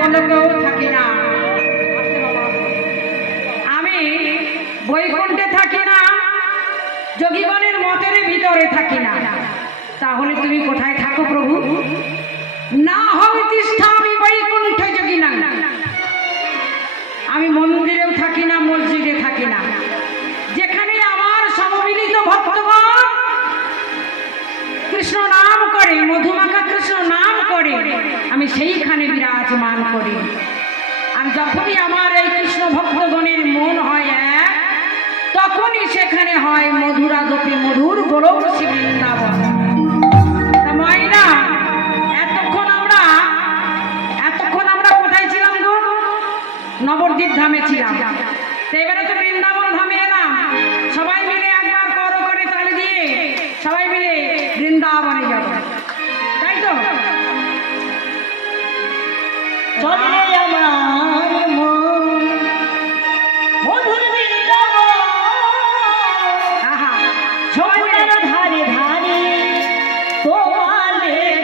গোলকেও থাকি না, আমি বৈকুণ্ঠে থাকি না, যোগীগণের মতের ভিতরে থাকি না। তাহলে তুমি কোথায় থাকো প্রভু? না হয় তিষ্ঠা আমি বৈকুণ্ঠে যোগী না। আমি মন্দিরেও থাকি না, মসজিদে থাকি না, যেখানে আমার সমমিলিত ভক্তগণ কৃষ্ণ নাম করে, মধুমাখা কৃষ্ণ নাম করে, আমি সেইখানে বিরাজমান করি। আর যখনই আমার এই কৃষ্ণ ভক্তগণের মন হয় এক, তখনই সেখানে হয় মধুরা গোপী মধুর গোলক শ্রী বৃন্দাবন। ময়না, এতক্ষণ আমরা কোথায় ছিলাম গো? নবদ্বীপ ধামে ছিলাম। এবারে তো বৃন্দাবন ধামে এলাম। সবাই মিলে একবার করো করে তালি দিয়ে সবাই মিলে বৃন্দাবনে যাব, তাই তো? চলে আমার মন মধুর বৃন্দাবন, আহা, ঝর্ণার ধারে ধারে তোমাদের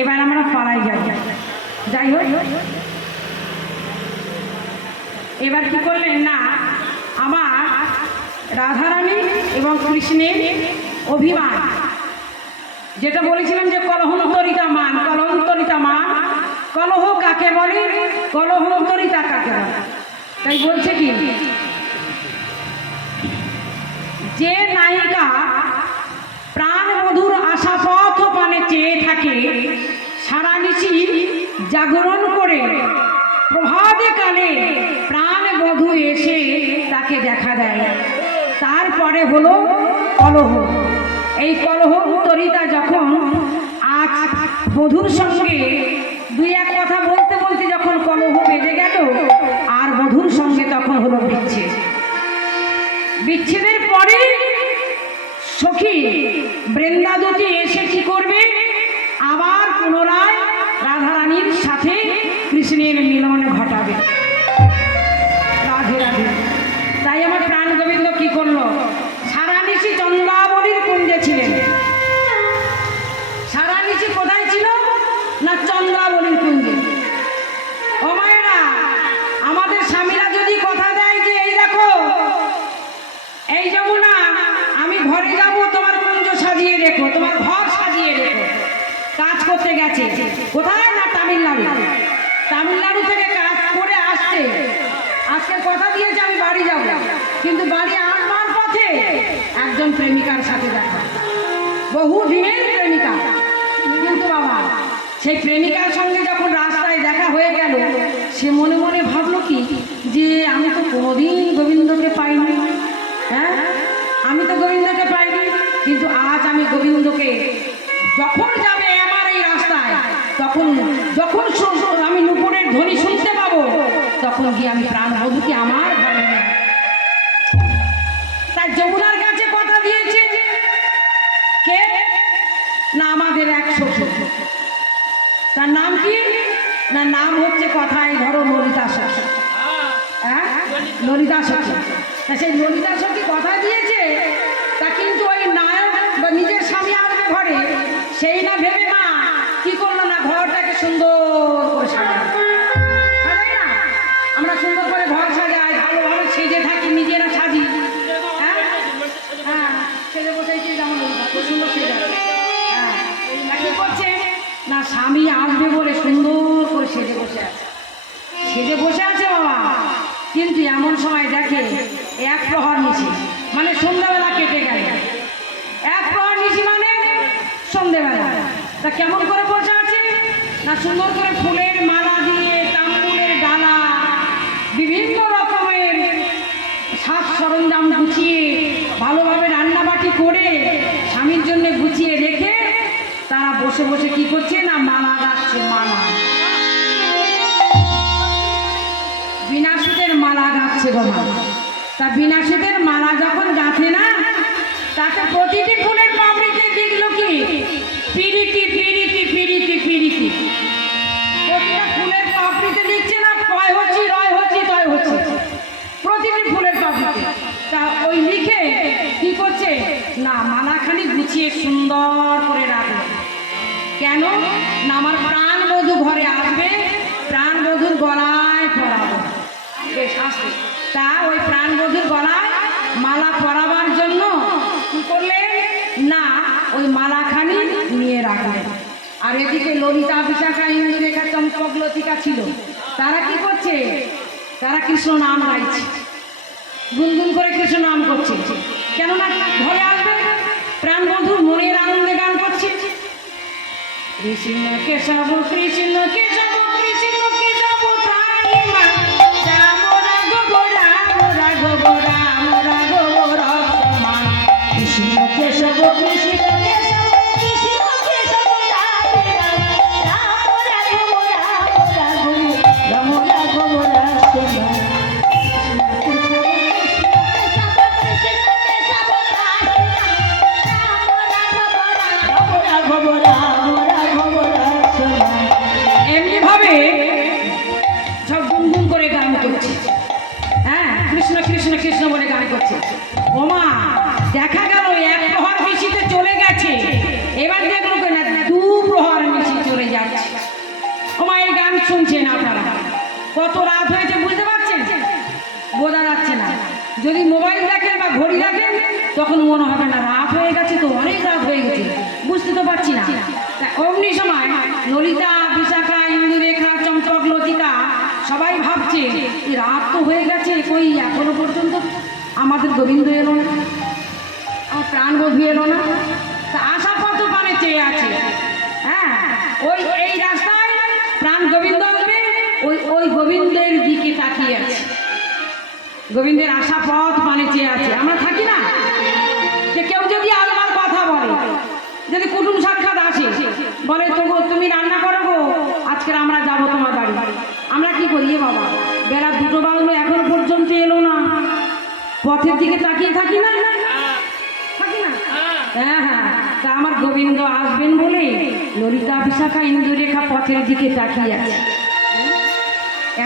এবার আমরা পালাই যাব। যাই হোক, এবার কি করলেন না, আমার রাধারানী এবং কৃষ্ণের অভিমান, যেটা বলেছিলাম যে কলহন্তরিতা মান, কলহন্তরিতা মান, কলহ কাকে বলে, কলহন্তরিতা কাকে বলে। তাই বলছে কি, যে নায়িকা প্রাণ মধুর আশাপথ পানে চেয়ে থাকে, সারা নিশি জাগরণ করে, প্রভাতে কালে প্রাণ বধূ এসে তাকে দেখা দেয়, তারপরে হলো কলহ। এই কলহন্তরিতা যখন আজ বধূর সঙ্গে দুই এক কথা বলতে বলতে যখন কলহ বেজে গেল, আর বধূর সঙ্গে তখন হলো বিচ্ছেদ। বিচ্ছেদের পরে সখী বৃন্দাবতী এসে কি করবে, আবার পুনরায় রাধারানীর সাথে কৃষ্ণের মিলন ঘটাবে। রাধে রাধে। তাই আমার প্রাণ গোবিন্দ কি করলো, সারা নিশি চন্দ্রাবলীর কুঞ্জে ছিলেন। সারা নিশি কোথায় ছিল না, চন্দ্রাবলীর কুঞ্জে। ও মায়েরা, আমাদের স্বামীরা যদি কথা দেয় যে এই দেখো, এই যমুনা আমি ঘরে যাব, তোমার কুঞ্জ সাজিয়ে রেখো, তোমার ঘর সাজিয়ে রেখো, কাজ করতে গেছে কোথায় না তামিলনাড়ু। তামিলনাড়ু থেকে কাজ করে আসছে, আজকে কথা দিয়েছে আমি বাড়ি যাব, কিন্তু বাড়ি আসবার পথে একজন প্রেমিকার সাথে দেখা, বহু দিনের প্রেমিকা। কিন্তু বাবা, সেই প্রেমিকার সঙ্গে যখন রাস্তায় দেখা হয়ে গেল, সে মনে মনে ভাবলো কি, যে আমি তো কোনোদিন গোবিন্দকে পাইনি, হ্যাঁ আমি তো গোবিন্দকে পাইনি, কিন্তু আজ আমি গোবিন্দকে যখন যাবে আমার এই রাস্তায়, তখন যখন আমি নুপুরের ধ্বনি শুনতে পাবো, তখন গিয়ে আমি প্রাণ বধূকে আমার ঘরে নিয়ে আসবো। তাই যমুনার কাছে কথা দিয়েছে কে না, আমাদের এক সখী। তার নাম কি না, নাম হচ্ছে কথায় ধরো ললিতা সখী। হ্যাঁ, ললিতা সখী। তা সেই ললিতা সখী কথা দিয়েছে, তা কিন্তু ওই নায়ক বা নিজের স্বামী আসবে ঘরে, সেই না ভেবে মা কি করলো না, ঘরটাকে সুন্দর করে সাজায় না। আমরা সুন্দর করে ঘর সাজাই, ভালোভাবে সেজে থাকি, নিজেরা সাজি। হ্যাঁ হ্যাঁ, সেজে বসেছি যেমন খুব সুন্দর সেজে। হ্যাঁ, কি করছে না, স্বামী আসবে বলে সুন্দর করে সেজে বসে আছে, সেজে বসে আছে বাবা। কিন্তু এমন সময় দেখে এক প্রহর নিশি, মানে সন্ধ্যাবেলা কেটে গেল। এক প্রহর নিশি মানে সন্ধ্যেবেলা। তা কেমন করে বসে আছে না, সুন্দর করে ফুলের মালা দিয়ে, তাম্বুলের ডালা, বিভিন্ন রকমের সাজ সরঞ্জাম গুছিয়ে, ভালোভাবে রান্নাবাটি করে স্বামীর জন্য গুছিয়ে রেখে তারা বসে বসে কি করছে না, মালা গাচ্ছে। মালা, বিনা সুতের মালা গাচ্ছে গো মা। তা বিনা সুতের মালা যখন গাঁথে না, তাতে প্রতিটি ফুলের পাপড়িতে দেখলো কি, পিরিতি পিরিতি পিরিতি পিরিতি। প্রতিটা ফুলের পাপড়িতে দেখছে না, পয় হচ্ছি, রয় হচ্ছি, তয় হচ্ছে, প্রতিটি ফুলের পাপড়িতে। তা ওই লিখে কি করছে না, মালাখানি গুছিয়ে সুন্দর করে রাখলো। কেন না, আমার প্রাণ বধূ ঘরে আসবে, প্রাণ বধূর গলায় পরাবো। বেশ আসবে। তা ওই প্রাণ বধূর গলায় মালা পরাবার জন্য কি করলেন না, ওই মালাখানি নিয়ে রাখলেন। আর এদিকে ললিতা, বিশাখা, ইন্দ্রেখা, চম্পক, লতিকা ছিল, তারা কি করছে, তারা কৃষ্ণ নাম গাইছে, গুনগুন করে কৃষ্ণ নাম করছে। কেননা ঘরে আসবে, প্রাণ বধূর মনের আনন্দে গান করছে, কৃষ্ণ কেশব কৃষ্ণ কেশব কৃষ্ণ কেশব প্রাণীমা, রাম রাঘব রাম রাঘব রাম রাঘব রসমা, কৃষ্ণ কেশব কৃষ্ণ কেশব কৃষ্ণ কেশব রাম রাম রাম রাঘব রাম রাঘব রাম রাঘব রসমা, এমনি ভাবে সব গুনগুন করে গান করছে। হ্যাঁ, কৃষ্ণ কৃষ্ণ কৃষ্ণ বলে গান করছে। ওমা, দেখা গেল এক প্রহর মিশিতে চলে গেছে, এবার দেখলো না, দু প্রহর মিশি চলে কত রাত হয়েছে বুঝতে পারছেন? বোঝা যাচ্ছে না। যদি মোবাইল দেখেন বা ঘড়ি দেখেন তখন মনে হবে না রাত হয়ে গেছে, তো অনেক রাত হয়ে গেছে, বুঝতে তো পারছি না। তা অমনি সময় ললিতা, বিশাখা, ইন্দুরেখা, চম্পক, লতিকা সবাই ভাবছে এই রাত তো হয়ে গেছে, কই এখনো পর্যন্ত আমাদের গোবিন্দ এলো না, আমার প্রাণবধূ এলো না। তা আশা কত পানে চেয়ে আছে। হ্যাঁ, ওই এই রাস্তায় প্রাণ গোবিন্দ আসবে, ওই ওই গোবিন্দের দিকে তাকিয়ে আছে, গোবিন্দের আশা পথ মানে চেয়ে আছে। আমরা থাকি না যে কেউ যদি আল্লাহর কথা বলে, যদি কুটুম সাক্ষাৎ আসে, বলে তো গো তুমি রান্না করো গো, আজকে আমরা যাবো তোমার বাড়ি, আমরা কি করি? এ বাবা, বেলা 2টো বাজলো এখনো পর্যন্ত এলো না, পথের দিকে তাকিয়ে থাকি না, থাকি না? হ্যাঁ হ্যাঁ, তা আমার গোবিন্দ আসবেন বলে ললিতা, বিশাখা, ইন্দুরেখা পথের দিকে তাকিয়ে আছে।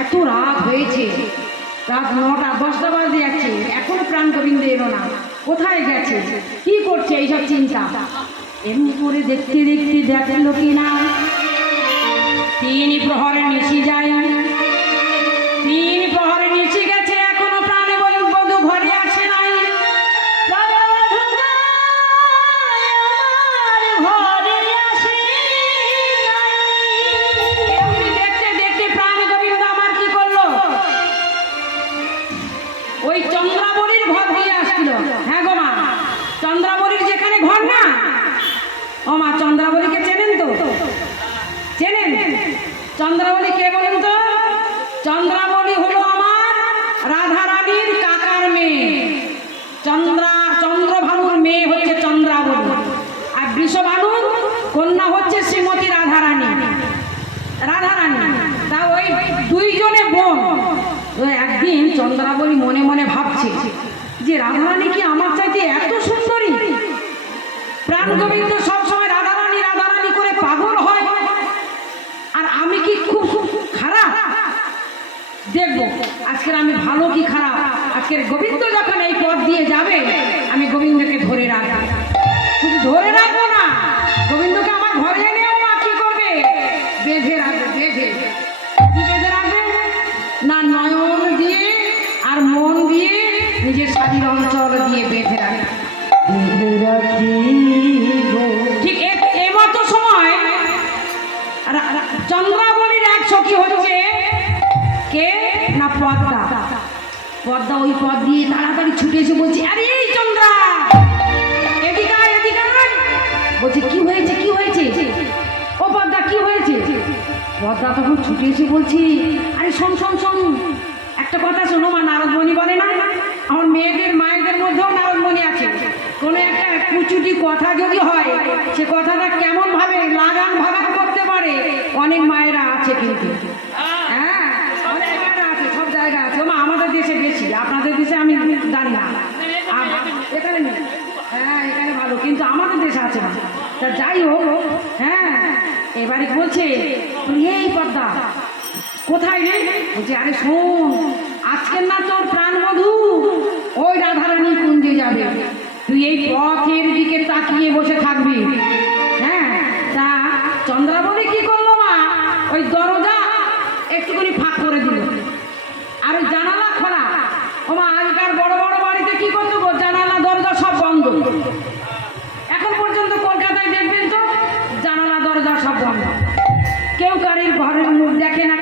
এত রাত হয়েছে, রাত 9টা 10টা বাজে যাচ্ছে, এখনো প্রাণ গোবিন্দ এলো না, কোথায় গেছে, কি করছে, এইসব চিন্তা। এমনি করে দেখতে দেখতে দেখলো কিনা 3 প্রহরে নিশি যায়, 3 প্রহরে নিশি গেছে, এখনো প্রাণে বধূ ঘরে আসে নাই। এমনি দেখতে দেখতে প্রাণ গোবিন্দ আমার কি করলো, ওই চন্দ্রাবলীর ঘর দিয়ে আসছিল। হ্যাঁ গো মা, চন্দ্রাবলীর যেখানে ঘর না, ও মা চন্দ্রাবলীকে চেনেন তো? চেনেন? চন্দ্রাবলী কে বলেন তো? চন্দ্রাবলী হলো আমার রাধা রানীর কাকার মেয়ে। চন্দ্রভানুর মেয়ে হচ্ছে চন্দ্রাবলী, আর বৃষভানুর কন্যা হচ্ছে শ্রীমতী রাধা রানী। রাধা রানী তা ওই দুইজনে বোন। তো একদিন চন্দ্রাবলী মনে মনে ভাবছে যে রাধা রানী কি আমার চাইতে এত সুন্দরী? প্রাণ গোবিন্দ সবসময় রাধা রানী করে পাগল হয়, আর আমি কি খুব খারাপ? দেখবো আজকের আমি ভালো কি খারাপ। আজকের গোবিন্দ যখন এই পথ দিয়ে যাবে, আমি গোবিন্দকে ধরে রাখবো। শুধু ধরে রাখবো না, গোবিন্দকে আমার ঘরে এনেও মা কি করবে? বেঁধে রাখবে। বেঁধে কি বেঁধে রাখবে না, নয়ন দিয়ে আর মন দিয়ে নিজের শারীর অঞ্চল দিয়ে বেঁধে রাখবে। ঠিক এমতো সময় চন্দ্রাবলীর এক সখী হচ্ছে কে না পদ্মা। পদ্মা ওই পথ দিয়ে তাড়াতাড়ি ছুটে এসে বলছে, আরে এই চন্দ্রা, এদিকে আয়, এদিকে আয়। বলছে কি হয়েছে, কি হয়েছে? ও পদ্মা কি হয়েছে? পদ্মা তখন ছুটে এসে বলছি, আরে শোন শোন শোন, একটা কথা শোনো মা। নারদমণি বলে না, আমার মেয়েদের মায়েদের মধ্যেও নারদমণি আছে। কোনো একটা কুচুটি কথা যদি হয়, সে কথাটা কেমন ভাবে লাগান ভাগান করতে পারে, অনেক মায়েরা আছে। কিন্তু হ্যাঁ, অনেক মায়েরা আছে, সব জায়গা আছে। মা আমাদের দেশে বেশি, আপনাদের দেশে আমি জানি না, এখানে নেই। হ্যাঁ, এখানে ভালো, কিন্তু আমাদের দেশে আছে না। তা যাই হোক, হ্যাঁ, এবারে বলছে এই পদ্মা কোথায় রে? বলছে আরে শোন, আজকের না তোর প্রাণবধূ ওই রাধারানী কুঞ্জে যাবে, তুই এই পথের দিকে তাকিয়ে বসে থাকবি। হ্যাঁ, তা চন্দ্রাবলী কি করলো মা, ওই দরজা একটুখানি ফাঁক করে দিল, আর ওই জানালা খোলা। ও মা, আগেকার বড় বড় বাড়িতে কি করতো গো, জানালা দরজা সব বন্ধ। এখন পর্যন্ত কলকাতায় দেখবেন তো জানালা দরজা সব বন্ধ, কেউ কারোর ঘরের মুখ দেখে না,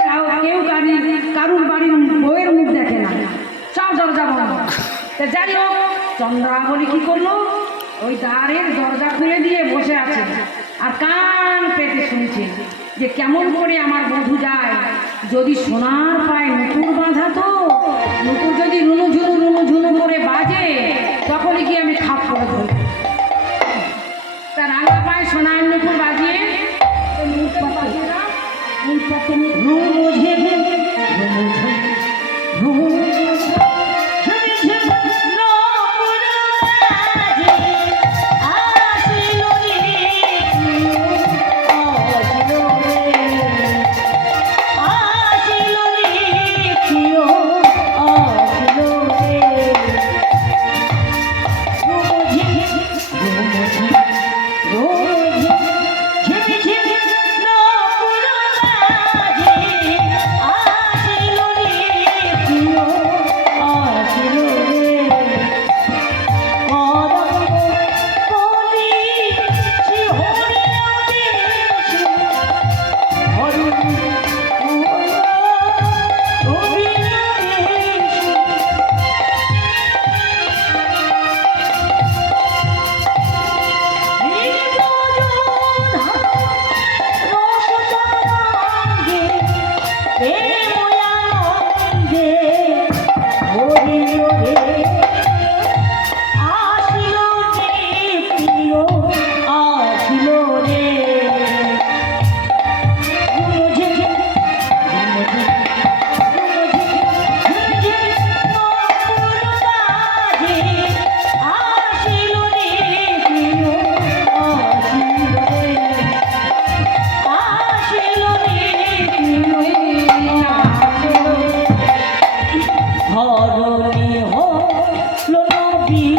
কেউ কারুর বাড়ির বউয়ের মুখ দেখে না, সব দরজা বন্ধ। তা যাই হোক, চন্দ্রাবলী কি করলো, ওই দ্বারের দরজা খুলে দিয়ে বসে আছে, আর কান পেতে শুনছে যে কেমন করে আমার বধূ যায়। যদি সোনার পায়ে নুপুর বাঁধা, তো নুপুর যদি রুনু ঝুনু করে বাজে, তখনই কি আমি খাপ করে ধরি। তার রাঙা পায়ে সোনার নুপুর বাজিয়ে ঝিম ঝিম নপুর বাজে, আসিল ধরণী হলো নবী